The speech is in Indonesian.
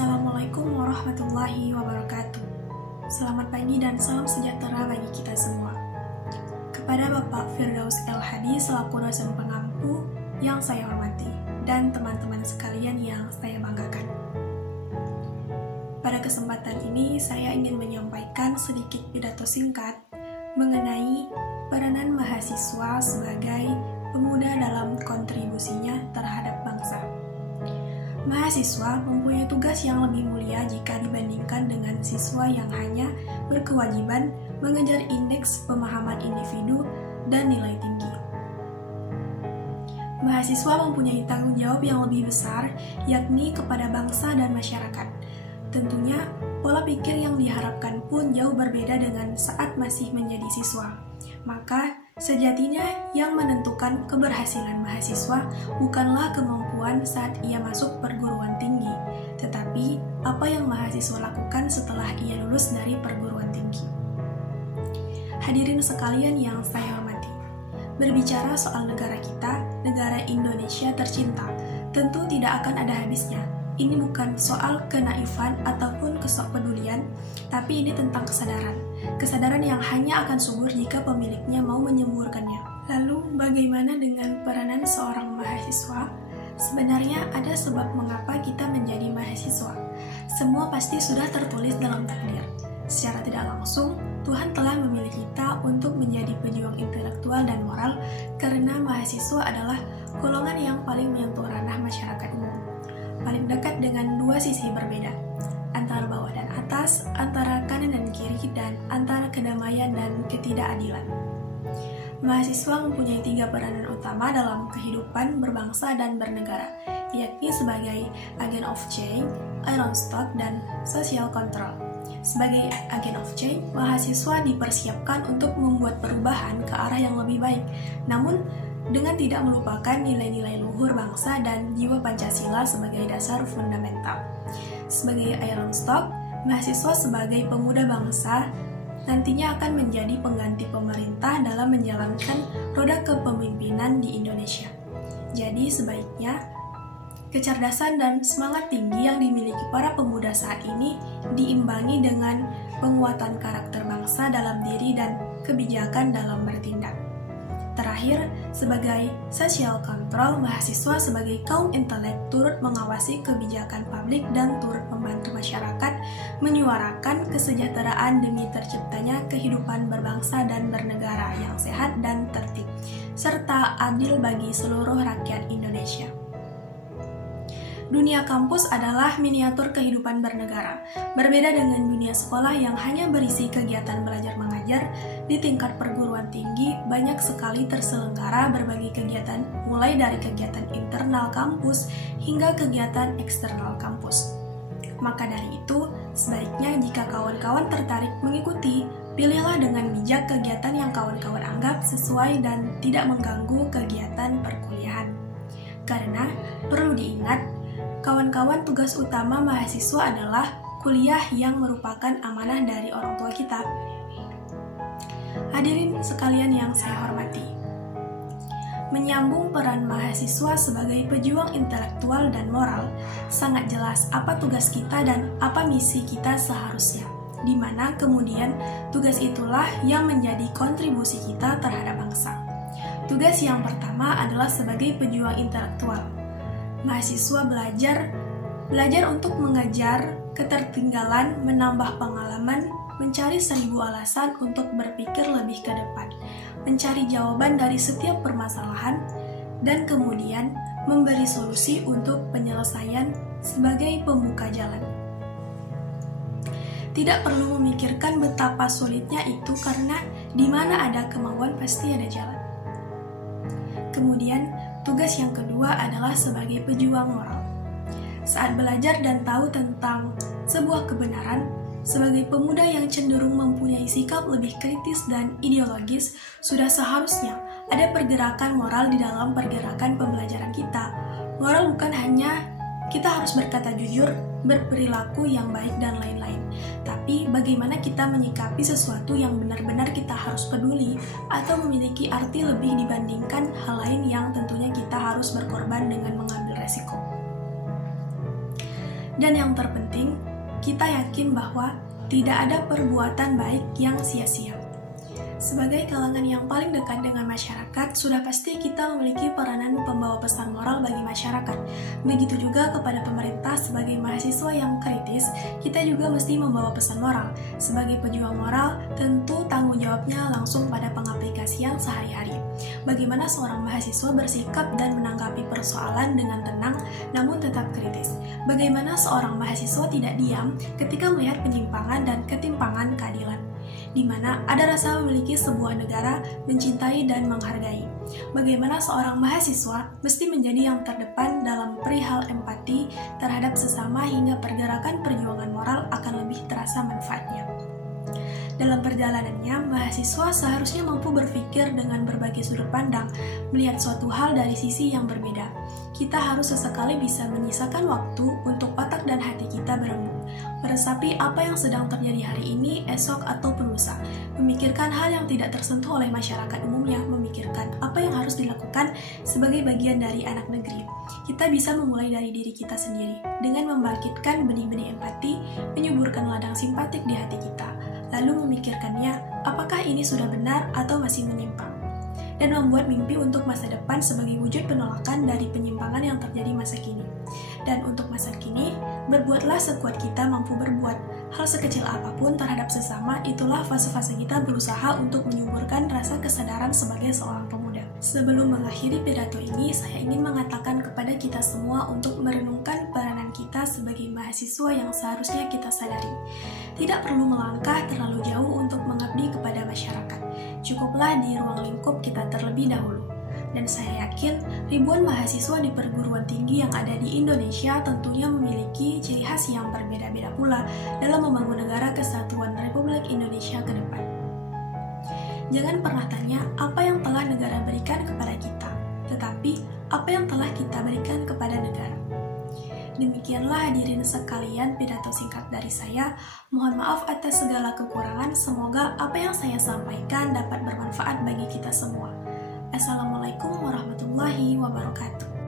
Assalamualaikum warahmatullahi wabarakatuh. Selamat pagi dan salam sejahtera bagi kita semua. Kepada Bapak Firdaus El Hadi selaku dosen pengampu yang saya hormati dan teman-teman sekalian yang saya banggakan. Pada kesempatan ini saya ingin menyampaikan sedikit pidato singkat mengenai peranan mahasiswa sebagai pemuda dalam kontribusinya terhadap bangsa. Mahasiswa mempunyai tugas yang lebih mulia jika dibandingkan dengan siswa yang hanya berkewajiban mengejar indeks pemahaman individu dan nilai tinggi. Mahasiswa mempunyai tanggung jawab yang lebih besar, yakni kepada bangsa dan masyarakat. Tentunya, pola pikir yang diharapkan pun jauh berbeda dengan saat masih menjadi siswa. Maka, sejatinya yang menentukan keberhasilan mahasiswa bukanlah kemampuan saat ia masuk perguruan tinggi, tetapi apa yang mahasiswa lakukan setelah ia lulus dari perguruan tinggi. Hadirin sekalian yang saya hormati, berbicara soal negara kita, negara Indonesia tercinta, tentu tidak akan ada habisnya. Ini bukan soal kenaifan ataupun kesokpedulian, tapi ini tentang kesadaran. Kesadaran yang hanya akan subur jika pemiliknya mau menyemburkannya. Lalu, bagaimana dengan peranan seorang mahasiswa? Sebenarnya ada sebab mengapa kita menjadi mahasiswa. Semua pasti sudah tertulis dalam takdir. Secara tidak langsung, Tuhan telah memilih kita untuk menjadi pejuang intelektual dan moral karena mahasiswa adalah golongan yang paling menyentuh ranah masyarakat umum. Paling dekat dengan dua sisi berbeda, antara bawah dan atas, antara kanan dan kiri, dan antara kedamaian dan ketidakadilan. Mahasiswa mempunyai 3 peranan utama dalam kehidupan berbangsa dan bernegara, yakni sebagai agen of change, iron stock, dan social control. Sebagai agen of change, mahasiswa dipersiapkan untuk membuat perubahan ke arah yang lebih baik, namun dengan tidak melupakan nilai-nilai luhur bangsa dan jiwa Pancasila sebagai dasar fundamental. Sebagai iron stock, mahasiswa sebagai pemuda bangsa nantinya akan menjadi pengganti pemerintah dalam menjalankan roda kepemimpinan di Indonesia. Jadi sebaiknya kecerdasan dan semangat tinggi yang dimiliki para pemuda saat ini diimbangi dengan penguatan karakter bangsa dalam diri dan kebijakan dalam bertindak. Terakhir, sebagai social control, mahasiswa sebagai kaum intelek turut mengawasi kebijakan publik dan turut membantu masyarakat menyuarakan kesejahteraan demi terciptanya kehidupan berbangsa dan bernegara yang sehat dan tertib, serta adil bagi seluruh rakyat Indonesia. Dunia kampus adalah miniatur kehidupan bernegara. Berbeda dengan dunia sekolah yang hanya berisi kegiatan belajar mengajar, di tingkat perguruan tinggi banyak sekali terselenggara berbagai kegiatan, mulai dari kegiatan internal kampus hingga kegiatan eksternal kampus. Maka dari itu, sebaiknya jika kawan-kawan tertarik mengikuti, pilihlah dengan bijak kegiatan yang kawan-kawan anggap sesuai dan tidak mengganggu kegiatan perkuliahan. Karena perlu diingat, kawan-kawan, tugas utama mahasiswa adalah kuliah yang merupakan amanah dari orang tua kita. Hadirin sekalian yang saya hormati, menyambung peran mahasiswa sebagai pejuang intelektual dan moral, sangat jelas apa tugas kita dan apa misi kita seharusnya, di mana kemudian tugas itulah yang menjadi kontribusi kita terhadap bangsa. Tugas yang pertama adalah sebagai pejuang intelektual. Mahasiswa belajar untuk mengejar ketertinggalan, menambah pengalaman, mencari 1000 alasan untuk berpikir lebih ke depan, mencari jawaban dari setiap permasalahan, dan kemudian memberi solusi untuk penyelesaian sebagai pembuka jalan. Tidak perlu memikirkan betapa sulitnya itu karena di mana ada kemauan pasti ada jalan. Kemudian, tugas yang kedua adalah sebagai pejuang moral. Saat belajar dan tahu tentang sebuah kebenaran, sebagai pemuda yang cenderung mempunyai sikap lebih kritis dan ideologis, sudah seharusnya ada pergerakan moral di dalam pergerakan pembelajaran kita. Moral bukan hanya kita harus berkata jujur, berperilaku yang baik, dan lain-lain. Tapi bagaimana kita menyikapi sesuatu yang benar-benar kita harus peduli atau memiliki arti lebih dibandingkan hal lain yang tentunya kita harus berkorban dengan mengambil resiko. Dan yang terpenting, kita yakin bahwa tidak ada perbuatan baik yang sia-sia. Sebagai kalangan yang paling dekat dengan masyarakat, sudah pasti kita memiliki peranan pembawa pesan moral bagi masyarakat. Begitu juga kepada pemerintah sebagai mahasiswa yang kritis, kita juga mesti membawa pesan moral. Sebagai pejuang moral, tentu tanggung jawabnya langsung pada pengaplikasian sehari-hari. Bagaimana seorang mahasiswa bersikap dan menanggapi persoalan dengan tenang, namun tetap kritis. Bagaimana seorang mahasiswa tidak diam ketika melihat penyimpangan dan ketimpangan keadilan, di mana ada rasa memiliki sebuah negara, mencintai dan menghargai. Bagaimana seorang mahasiswa mesti menjadi yang terdepan dalam perihal empati terhadap sesama hingga pergerakan perjuangan moral akan lebih terasa manfaatnya. Dalam perjalanannya, mahasiswa seharusnya mampu berpikir dengan berbagai sudut pandang, melihat suatu hal dari sisi yang berbeda. Kita harus sesekali bisa menyisakan waktu untuk otak dan hati kita berembuk, meresapi apa yang sedang terjadi hari ini, esok, ataupun lusa, memikirkan hal yang tidak tersentuh oleh masyarakat umumnya, memikirkan apa yang harus dilakukan sebagai bagian dari anak negeri. Kita bisa memulai dari diri kita sendiri, dengan membangkitkan benih-benih empati, menyuburkan ladang simpatik di hati kita, lalu memikirkannya apakah ini sudah benar atau masih menyimpang, dan membuat mimpi untuk masa depan sebagai wujud penolakan dari penyimpangan yang terjadi masa kini. Dan untuk masa kini, berbuatlah sekuat kita mampu berbuat. Hal sekecil apapun terhadap sesama, itulah fase-fase kita berusaha untuk menyuburkan rasa kesadaran sebagai seorang pemuda. Sebelum mengakhiri pidato ini, saya ingin mengatakan kepada kita semua untuk merenungkan peranan kita sebagai mahasiswa yang seharusnya kita sadari. Tidak perlu melangkah terlalu jauh untuk mengabdi kepada masyarakat. Cukuplah di ruang lingkup kita terlebih dahulu. Dan saya yakin ribuan mahasiswa di perguruan tinggi yang ada di Indonesia tentunya memiliki ciri khas yang berbeda-beda pula dalam membangun negara kesatuan Republik Indonesia ke depan. Jangan pernah tanya apa yang telah negara berikan kepada kita, tetapi apa yang telah kita berikan kepada negara. Demikianlah hadirin sekalian pidato singkat dari saya. Mohon maaf atas segala kekurangan. Semoga apa yang saya sampaikan dapat bermanfaat bagi kita semua. Assalamualaikum warahmatullahi wabarakatuh.